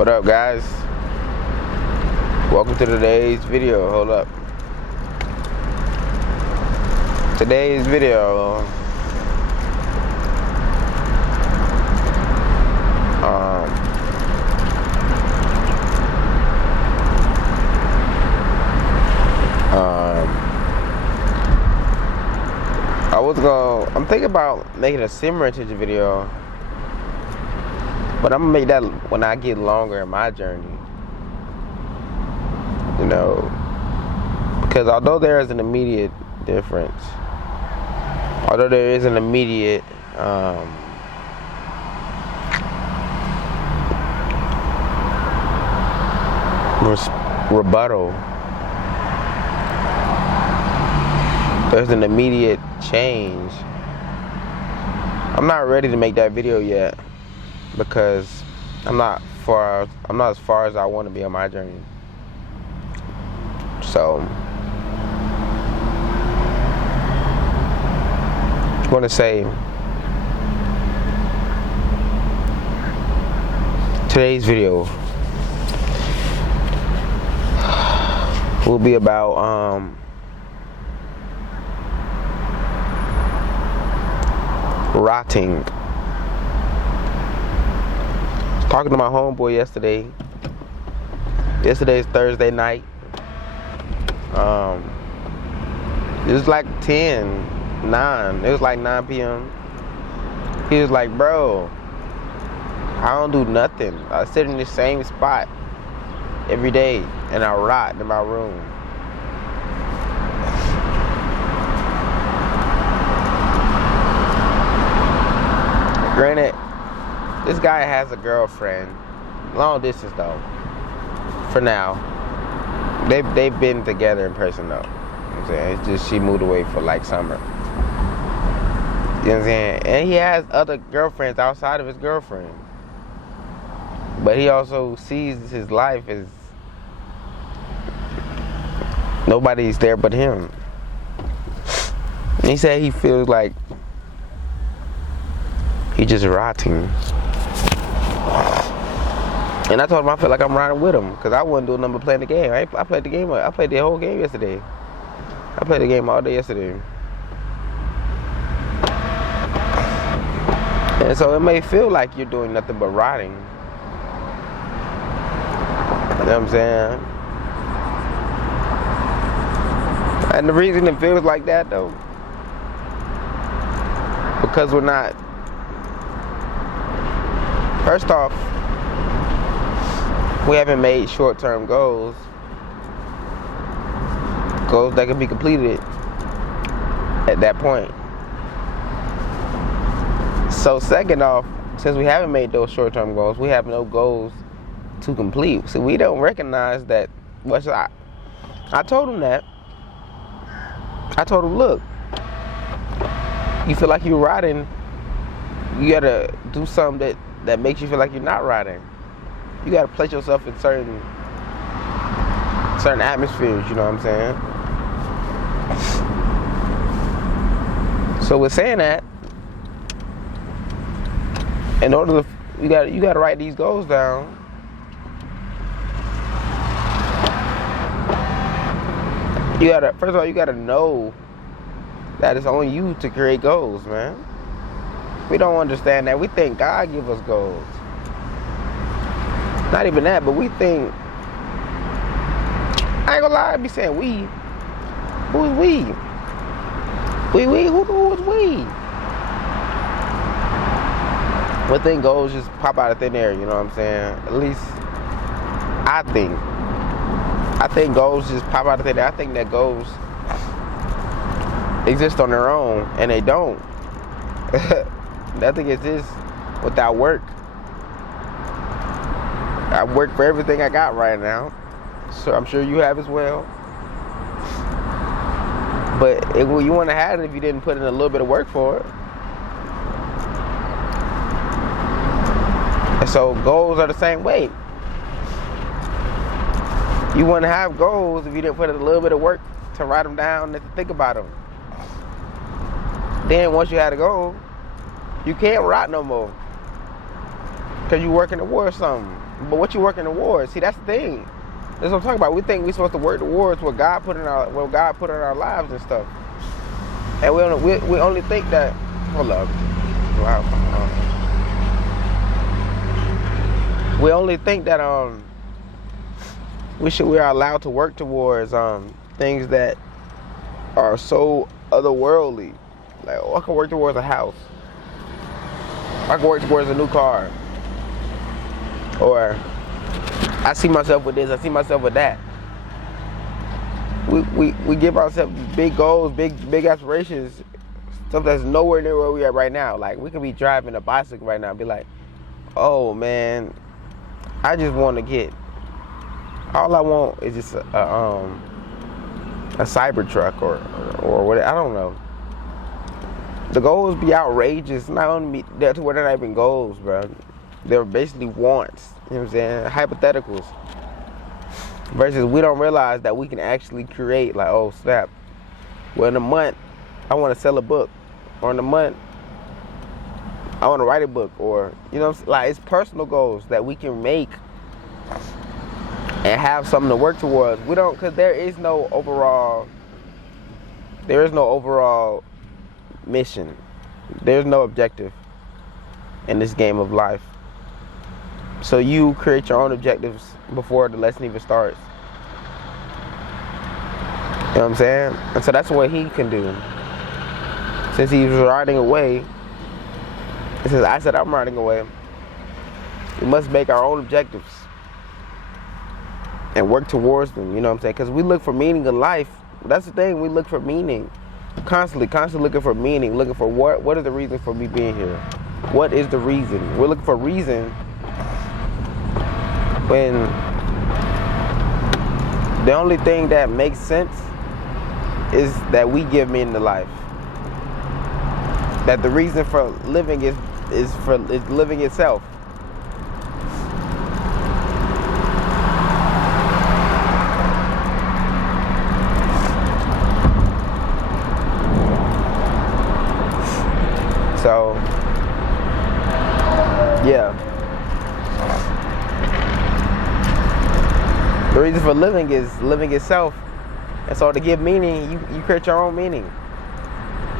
What up, guys? Welcome to today's video. Hold up. Today's video I'm thinking about making a similar attention video, but I'm gonna make that when I get longer in my journey. You know, because although there is an immediate difference, although there is an immediate rebuttal, there's an immediate change. I'm not ready to make that video yet because I'm not as far as I want to be on my journey. So I want to say today's video will be about rotting. Talking to my homeboy yesterday. Yesterday's Thursday night. It was like 9. It was like 9 p.m. He was like, bro, I don't do nothing. I sit in the same spot every day and I rot in my room. Granted, this guy has a girlfriend, long distance though. For now, they've been together in person though. You know what I'm saying? It's just she moved away for like summer. You know what I'm saying? And he has other girlfriends outside of his girlfriend, but he also sees his life as nobody's there but him. And he said he feels like he's just rotting. And I told him I feel like I'm riding with him because I wasn't doing nothing but playing the game. I played the game. I played the whole game yesterday. I played the game all day yesterday. And so it may feel like you're doing nothing but rotting. You know what I'm saying? And the reason it feels like that though, because we're not, first off, we haven't made short-term goals that can be completed at that point. So second off, since we haven't made those short-term goals, we have no goals to complete. So we don't recognize that. I told him that. I told him, look, you feel like you're riding, you gotta do something that makes you feel like you're not riding. You gotta place yourself in certain atmospheres, you know what I'm saying? So with saying that, in order to, you gotta write these goals down. First of all, you gotta know that it's on you to create goals, man. We don't understand that. We think God give us goals. Not even that, but we think, I ain't gonna lie, I be saying we. Who is we? Who is we? We think goals just pop out of thin air, you know what I'm saying? At least, I think goals just pop out of thin air. I think that goals exist on their own, and they don't. Nothing exists without work. I work for everything I got right now, so I'm sure you have as well. But you wouldn't have had it if you didn't put in a little bit of work for it. And so goals are the same way. You wouldn't have goals if you didn't put in a little bit of work to write them down and to think about them. Then once you had a goal, you can't rot no more because you're working towards something. But what you working towards? See, that's the thing. That's what I'm talking about. We think we're supposed to work towards what God put in our lives and stuff. And we only think that. Hold up. Wow. We only think that we are allowed to work towards things that are so otherworldly. Like, oh, I can work towards a house. I can work towards a new car. Or I see myself with this, I see myself with that. We give ourselves big goals, big aspirations, stuff that's nowhere near where we are right now. Like, we could be driving a bicycle right now and be like, oh man, I just want to get, all I want is just a Cybertruck or whatever. I don't know. The goals be outrageous. Not only that, to where they're not even goals, bro. They're basically wants. You know what I'm saying? Hypotheticals. Versus we don't realize that we can actually create, like, oh snap. Well, in a month, I want to sell a book. Or in a month, I want to write a book. Or, you know what I'm saying? Like, it's personal goals that we can make and have something to work towards. We don't, because there is no overall mission. There's no objective in this game of life. So you create your own objectives before the lesson even starts. You know what I'm saying? And so that's what he can do. Since he was riding away, since I said I'm riding away, we must make our own objectives and work towards them. You know what I'm saying? Because we look for meaning in life. That's the thing. We look for meaning. Constantly looking for meaning. Looking for what is the reason for me being here? What is the reason? We're looking for reason when the only thing that makes sense is that we give meaning to life. That the reason for living is living itself. So, yeah. The reason for living is living itself. And so to give meaning, you create your own meaning.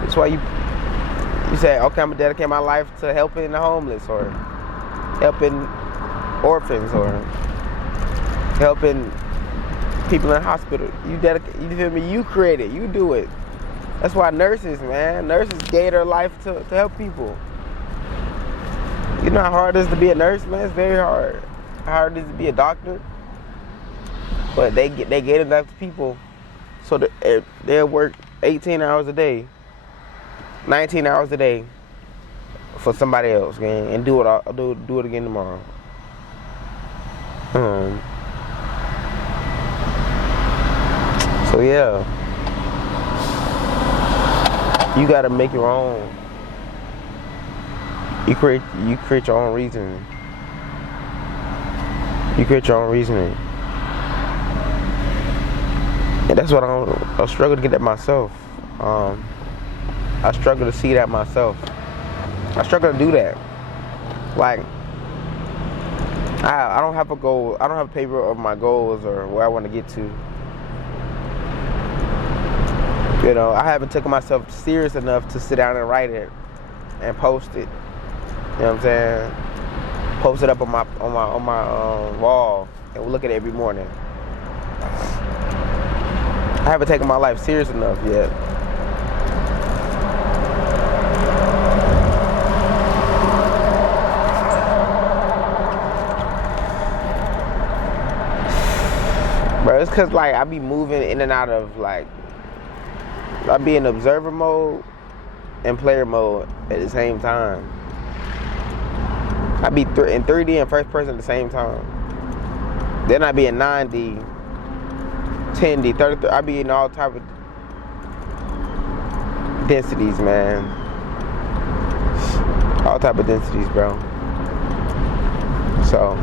That's why you say, okay, I'm going to dedicate my life to helping the homeless, or helping orphans, or helping people in the hospital. You feel me? You create it. You do it. That's why nurses gave their life to help people. You know how hard it is to be a nurse, man? It's very hard. How hard it is to be a doctor. But they gave their life to people, so that they'll work 18 hours a day, 19 hours a day for somebody else, man, and do it again tomorrow. So yeah, you gotta make your own. You create your own reasoning. You create your own reasoning. And that's what I struggle to get that myself. I struggle to see that myself. I struggle to do that. Like, I don't have a goal. I don't have a paper of my goals or where I want to get to. You know, I haven't taken myself serious enough to sit down and write it and post it. You know what I'm saying? Post it up on my wall and we'll look at it every morning. I haven't taken my life serious enough yet. Bro, it's cause like I be moving in and out of, like, I be in observer mode and player mode at the same time. I be in 3D and first person at the same time. Then I be in 9D, 10D, 33. I be in all type of densities, man. All type of densities, bro. So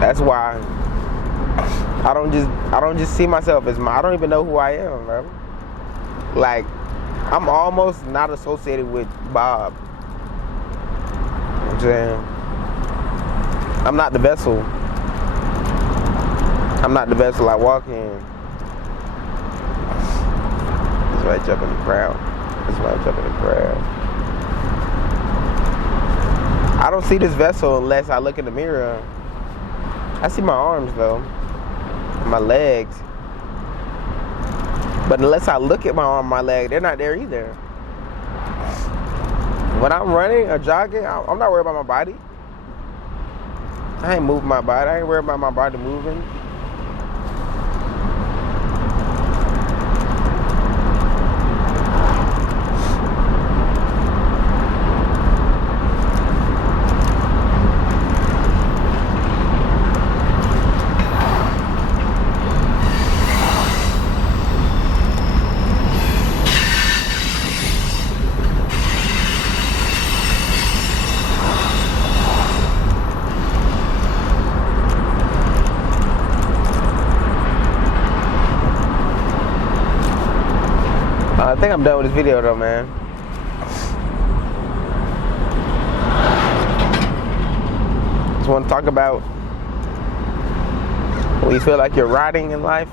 that's why I don't just see myself as I don't even know who I am, bro. Like, I'm almost not associated with Bob. You know what I'm saying? I'm not the vessel. I'm not the vessel I walk in. That's why I jump in the crowd. I don't see this vessel unless I look in the mirror. I see my arms though, my legs. But unless I look at my arm, my leg, they're not there either. When I'm running or jogging, I'm not worried about my body. I ain't moving my body. I ain't worried about my body moving. I think I'm done with this video though, man. Just want to talk about when you feel like you're riding in life.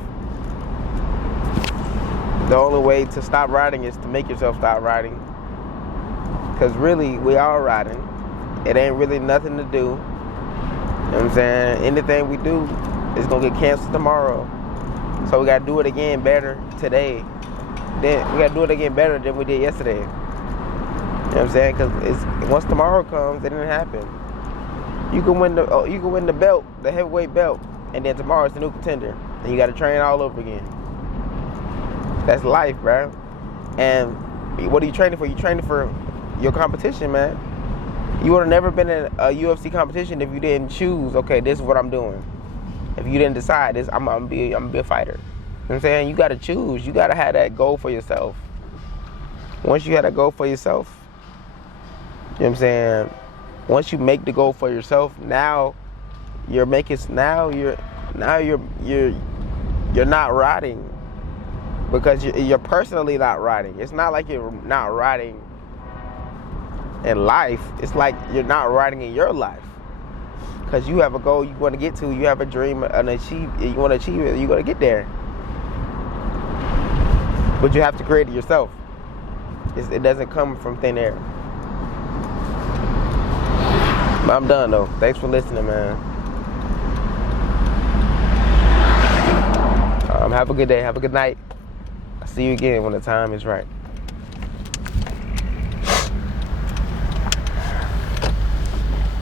The only way to stop riding is to make yourself stop riding. Because really, we are riding. It ain't really nothing to do. You know what I'm saying? Anything we do is going to get canceled tomorrow. So we got to do it again better today. Then we got to do it again better than we did yesterday. You know what I'm saying? Because once tomorrow comes, it didn't happen. You can win the belt, the heavyweight belt, and then tomorrow it's the new contender, and you got to train all over again. That's life, bro. And what are you training for? You training for your competition, man. You would have never been in a UFC competition if you didn't choose. Okay, this is what I'm doing. If you didn't decide this, I'm gonna be a fighter. You know what I'm saying? You got to choose. You got to have that goal for yourself. Once you have that goal for yourself, you know what I'm saying? Once you make the goal for yourself, now you're not riding, because you're personally not riding. It's not like you're not riding in life. It's like you're not riding in your life, because you have a goal you want to get to. You have a dream, you want to achieve it. You're going to get there. But you have to create it yourself. It doesn't come from thin air. But I'm done though. Thanks for listening, man. Have a good day. Have a good night. I'll see you again when the time is right.